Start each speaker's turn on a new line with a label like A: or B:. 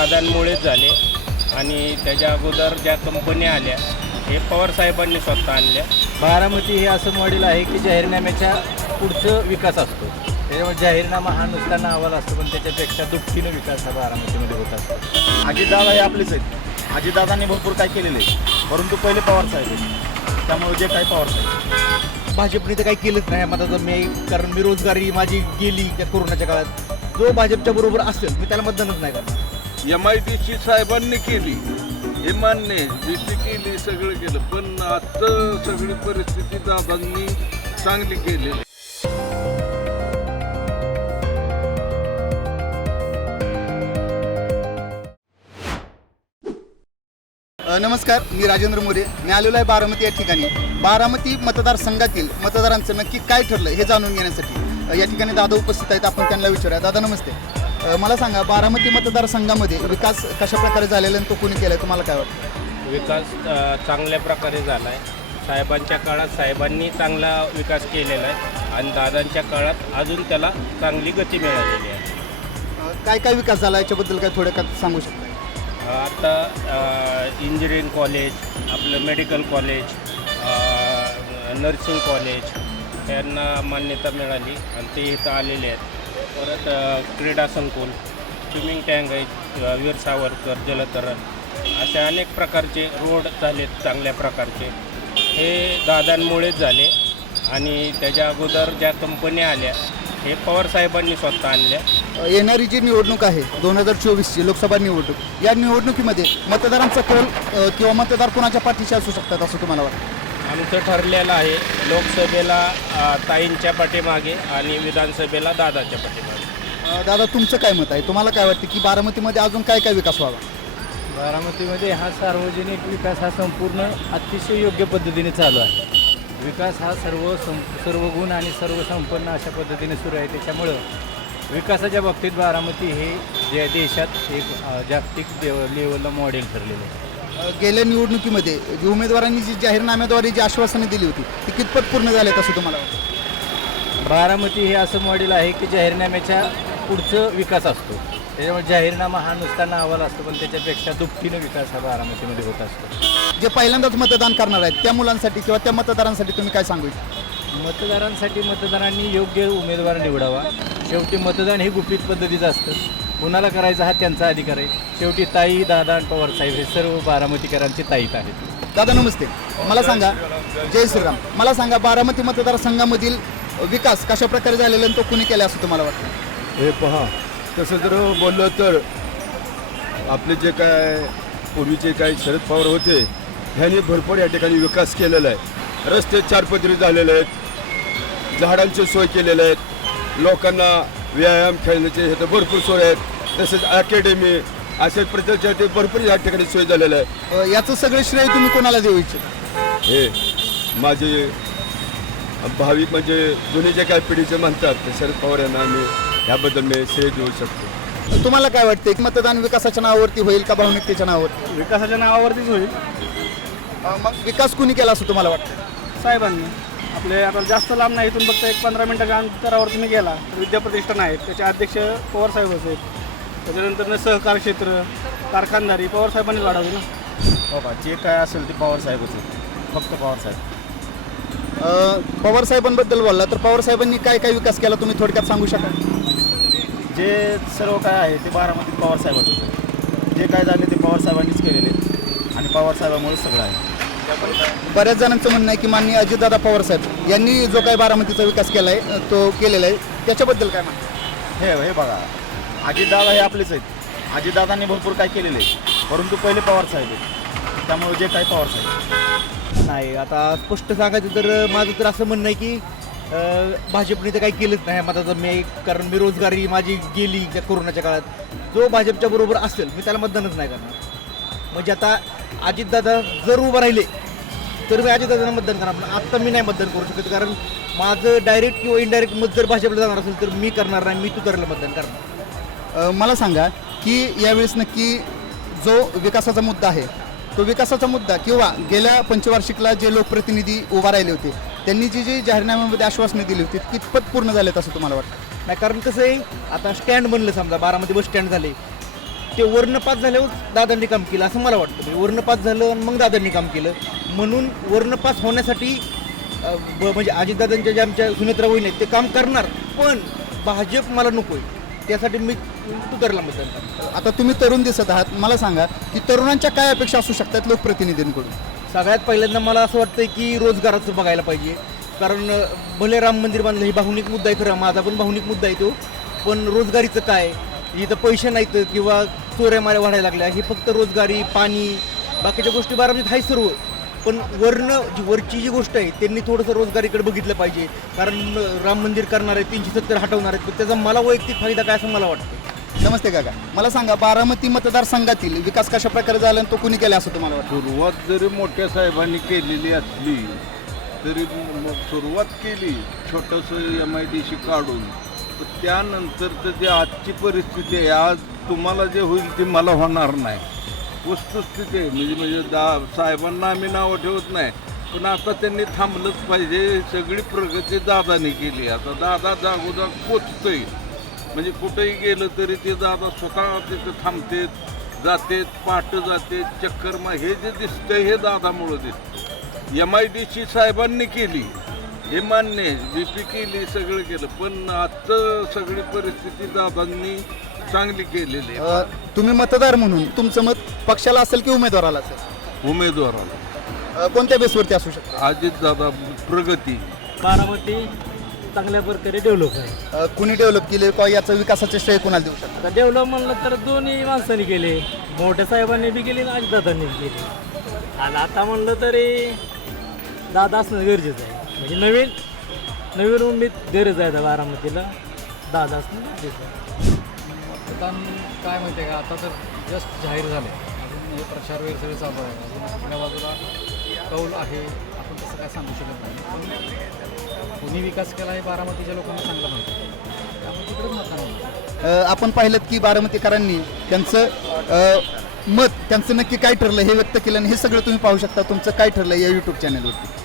A: दादांमुळेच झाले. आणि त्याच्या अगोदर ज्या कंपन्या आल्या हे पवार साहेबांनी स्वतः आणल्या.
B: बारामती हे असं मॉडेल आहे की जाहीरनाम्याच्या पुढचं विकास असतो. त्याच्यामुळे जाहीरनामा हा नुसता नावाला असतो पण त्याच्यापेक्षा दुपटीनं विकास हा बारामतीमध्ये होत असतो.
C: अजितदादा हे आपलेच आहेत. अजितदादांनी भरपूर काय केलेले आहे परंतु पहिले पवार साहेब आहेत. त्यामुळे जे काही पवार साहेब
D: भाजपने तर काही केलंच नाही. मताचं मी कारण मी रोजगारी माझी गेली त्या कोरोनाच्या काळात. जो भाजपच्या बरोबर असेल मी त्याला मतदानच नाही करणार.
E: एम आय डी सी साहेबांनी केली. हे मान्य डी सी केली सगळं केलं. पण आता सगळी परिस्थिती दादांनी चांगली केली
F: नमस्कार. मी राजेंद्र मोरे. मी आलेलो आहे बारामती या ठिकाणी. बारामती मतदारसंघातील मतदारांचं नक्की काय ठरलं हे जाणून घेण्यासाठी या ठिकाणी दादा उपस्थित आहेत. आपण त्यांना विचारूया. दादा नमस्ते. मला सांगा बारामती मतदारसंघामध्ये विकास कशा प्रकारे झालेला आणि तो कोणी केलाय? तुम्हाला काय वाटतं?
A: विकास अ, चांगल्या प्रकारे झाला आहे साहेबांच्या काळात साहेबांनी चांगला विकास केलेला आहे आणि दादांच्या काळात अजून त्याला चांगली गती मिळालेली आहे.
F: अ, काय काय विकास झाला? याच्याबद्दल काय थोडं सांगू शकता?
A: आता इंजिनिअरिंग कॉलेज आपलं मेडिकल कॉलेज नर्सिंग कॉलेज यांना मान्यता मिळाली आणि ते इथं आलेले आहेत. परत क्रीडा संकुल स्विमिंग टँक आहे वीर सावरकर जलतरण असे अनेक प्रकारचे रोड झालेत चांगल्या प्रकारचे. हे दादांमुळेच झाले आणि त्याच्या अगोदर ज्या कंपन्या आल्या हे पवार साहेबांनी स्वतः आणल्या.
F: येणारी जी निवडणूक आहे दोन हजार चोवीसची लोकसभा निवडणूक या निवडणुकीमध्ये मतदारांचा कल किंवा मतदार कोणाच्या पाठीशी असू शकतात असं तुम्हाला वाटतं?
A: आमचं ठरलेलं आहे लोकसभेला ताईंच्या पाठीमागे आणि विधानसभेला दादाच्या पाठीमागे.
F: अ, दादा तुमचं काय मत आहे? तुम्हाला काय वाटतं की बारामतीमध्ये अजून काय काय विकास व्हावा?
B: बारामतीमध्ये हा सार्वजनिक विकास हा संपूर्ण अतिशय योग्य पद्धतीने चालू आहे. विकास हा सर्व सं सर्व गुण आणि सर्व संपन्न अशा पद्धतीने सुरू आहे. त्याच्यामुळं विकासाच्या बाबतीत बारामती हे जे देशात एक अ, जागतिक लेव लेवलला मॉडेल ठरलेलं आहे.
F: गेल्या निवडणुकीमध्ये जी उमेदवारांनी जी जाहीरनाम्याद्वारे जी आश्वासने दिली होती ती कितपत पूर्ण झालेत असं तुम्हाला वाटतं?
B: बारामती हे असं मॉडेल आहे की जाहीरनाम्याच्या पुढचं विकास असतो. त्याच्यामुळे जाहीरनामा हा नुसता नावाला असतो पण त्याच्यापेक्षा दुपटीनं विकास हा बारामतीमध्ये होत असतो.
F: जे पहिल्यांदाच मतदान करणार आहेत त्या मुलांसाठी किंवा त्या मतदारांसाठी तुम्ही काय सांगू इच्छिता?
B: मतदारांसाठी मतदारांनी योग्य उमेदवार निवडावा. शेवटी मतदान हे गुपित पद्धतीचं असतं. कुणाला करायचा हा त्यांचा अधिकार आहे. शेवटी ताई दादा आणि पवारसाहेब हे सर्व बारामतीकरांचे ताईत आहेत.
F: दादा नमस्ते. मला सांगा जय श्रीराम. मला सांगा बारामती मतदारसंघामधील विकास कशा प्रकारे झालेला आणि तो कुणी केला असं तुम्हाला वाटतं?
G: हे पहा तसं जर बोललं तर आपले जे काय पूर्वीचे काही शरद पवार होते ह्यांनी भरपूर या ठिकाणी विकास केलेला आहे. रस्ते चारपदरी झालेले आहेत झाडांची सोय केलेल्या आहेत लोकांना व्यायाम खेळण्याचे हे तर भरपूर सोय आहेत. तसेच अकॅडमी असे प्रत्येक ते भरपूर या ठिकाणी सोय झालेल्या आहे.
F: अ, याचं सगळं श्रेय तुम्ही कोणाला देऊ इच्छिता?
G: हे माझे भाविक म्हणजे जुने जे काही पिढीचे म्हणतात ते शरद पवार यांना मी ह्याबद्दल मी श्रेय देऊ शकतो.
F: तुम्हाला काय वाटते मतदान विकासाच्या नावावरती होईल का भावनिकतेच्या नावावर
C: विकासाच्या नावावरतीच होईल.
F: अ, मग विकास कुणी केला असं तुम्हाला वाटतं
C: साहेबांनी. आपले आता जास्त लांब नाही इथून फक्त एक पंधरा मिनटाच्या अंतरावर तुम्ही गेला. विद्याप्रतिष्ठान आहेत त्याचे अध्यक्ष पवार साहेब होते. त्याच्यानंतर सहकार क्षेत्र कारखानदारी पवार साहेबांनी वाढवली ना?
D: हो का? जे काय असेल ते पवार साहेबच फक्त पवार साहेब.
F: अ, पवार साहेबांबद्दल बोलला तर पवार साहेबांनी काय काय विकास केला तुम्ही थोडक्यात सांगू शकाल?
D: जे सर्व काय आहे ते बारामतीत पवार साहेबच होते जे काय झाले ते पवार साहेबांनीच केलेले आहेत. आणि पवार साहेबामुळे सगळं आहे.
F: बऱ्याच जणांचं म्हणणं आहे की माननीय अजितदादा पवार साहेब यांनी जो काही बारामतीचा विकास केला आहे तो केलेला आहे. त्याच्याबद्दल काय म्हणतात
C: हे हे बघा. अजितदादा हे आपलेच आहेत. अजितदादांनी भरपूर काय केलेले आहे परंतु पहिले पवार साहेब आहेत. त्यामुळे जे काही पवार साहेब
D: नाही आता स्पष्ट सांगायचं तर माझं तर असं म्हणणं आहे की भाजपने तर काही केलंच नाही. मताचं मी कारण मी रोजगारी माझी गेली त्या कोरोनाच्या काळात. जो भाजपच्या बरोबर असेल मी त्याला मतदानच नाही करणार. म्हणजे आता अजितदादा जर उभं राहिले तर मी अजितदादांना मतदान करणार पण आत्ता मी नाही मतदान करू शकत. कारण माझं डायरेक्ट किंवा इनडायरेक्ट मत जर भाजपला जाणार असेल तर मी करणार नाही मी तू करायला मतदान करणार.
F: मला सांगा की यावेळेस नक्की जो विकासाचा मुद्दा आहे तो विकासाचा मुद्दा किंवा गेल्या पंचवार्षिकला जे लोकप्रतिनिधी उभा राहिले होते त्यांनी जी जी जाहीरनाम्यामध्ये आश्वासने दिली होती ती कितपत पूर्ण झालेत असं तुम्हाला वाटतं?
D: नाही कारण कसं आहे आता स्टँड बनलं समजा बारामध्ये बस स्टँड झाले. ते वर्ण पास झाल्यावर दादांनी काम केलं असं मला वाटतं. म्हणजे वर्ण पास झालं आणि मग दादांनी काम केलं. म्हणून वर्ण पास होण्यासाठी म्हणजे अजितदादांच्या ज्या आमच्या सुनेत्रा वहिनी आहेत ते काम करणार. पण भाजप मला नको आहे त्यासाठी मी तुतारला मतदान करणार.
F: आता तुम्ही तरुण दिसत आहात मला सांगा की तरुणांच्या काय अपेक्षा असू शकतात लोकप्रतिनिधींकडून?
D: सगळ्यात पहिल्यांदा मला असं वाटतं की रोजगाराचं बघायला पाहिजे. कारण अ, भले राम मंदिर बांधलं ही भावनिक मुद्दा आहे खरं माझा पण भावनिक मुद्दा आहे तो. पण रोजगारीचं काय? इथं पैसे नाहीत किंवा चोऱ्या माऱ्या वाढायला लागल्या. हे फक्त रोजगारी पाणी बाकीच्या गोष्टी बारामतीत आहे सर्व. पण वर्ण जी वरची जी गोष्ट आहे त्यांनी थोडंसं रोजगारीकडे बघितलं पाहिजे. कारण राम मंदिर करणार आहे तीनशे सत्तर हटवणार आहेत पण त्याचा मला वैयक्तिक फायदा काय असं मला वाटतं.
F: नमस्ते काका. मला सांगा बारामती मतदारसंघातील विकास कशा प्रकारे झाला आणि तो कुणी केला असं तुम्हाला वाटतं?
E: सुरुवात जरी मोठ्या साहेबांनी केलेली असली तरी मग सुरुवात केली छोटंसं एम आय डी सी काढून. तर त्यानंतर जी आजची परिस्थिती आहे आज तुम्हाला जे होईल ती मला होणार नाही. वस्तुस्थिती आहे. म्हणजे म्हणजे दा साहेबांना आम्ही नावं ठेवत नाही. पण आता त्यांनी थांबलंच पाहिजे. सगळी प्रगती दादानी केली. आता दादा जागोजाग पोचतोय. म्हणजे कुठेही गेलं तरी ते दादा स्वतः तिथं थांबतेत जातेत पाठ जाते चक्कर मा हे जे दिसतंय हे दादामुळं दिसतं एम आय डी सी साहेबांनी केली. हे मान्य आहे. बी पी केली सगळं केलं. पण आजचं सगळी परिस्थिती दादांनी चांगली केलेली आहे.
F: अ, तुम्ही मतदार म्हणून तुमचं मत पक्षाला असेल की उमेदवाराला असेल?
E: उमेदवाराला.
F: अ, कोणत्या बेसवरती असू शकतं?
E: अजित दादा प्रगती.
H: बारामती चांगल्या प्रकारे डेव्हलप आहे.
F: अ, कुणी डेव्हलप केले? किंवा याचं विकासाचे श्रेय कोणाला देऊ शकतो?
H: आता डेव्हलप म्हणलं तर दोन्ही माणसांनी केले. मोठ्या साहेबांनी बी केली आणि दादांनी बी केली. आणि आता म्हणलं तरी दादा असणं गरजेचं आहे. म्हणजे नवीन नवीन उमेद गरज आहे आता बारामतीला. दादा असणं गरजेचं आहे.
B: मतदान काय माहिती आहे का? आता तर जस्ट जाहीर झाले. अजून हे प्रचार वगैरे सगळे चालू आहे. अजून आपल्या बाजूला कौल आहे. आपण तसं काय सांगू शकत नाही. पण कोणी विकास केला हे बारामतीच्या लोकांना चांगला माहिती त्यामुळे तिकडेच मतदान
F: आपण पाहिलं की बारामतीकरांनी त्यांचं मत त्यांचं नक्की काय ठरलं हे व्यक्त केलं आणि हे सगळं तुम्ही पाहू शकता. तुमचं काय ठरलं या यूट्यूब चॅनलवरती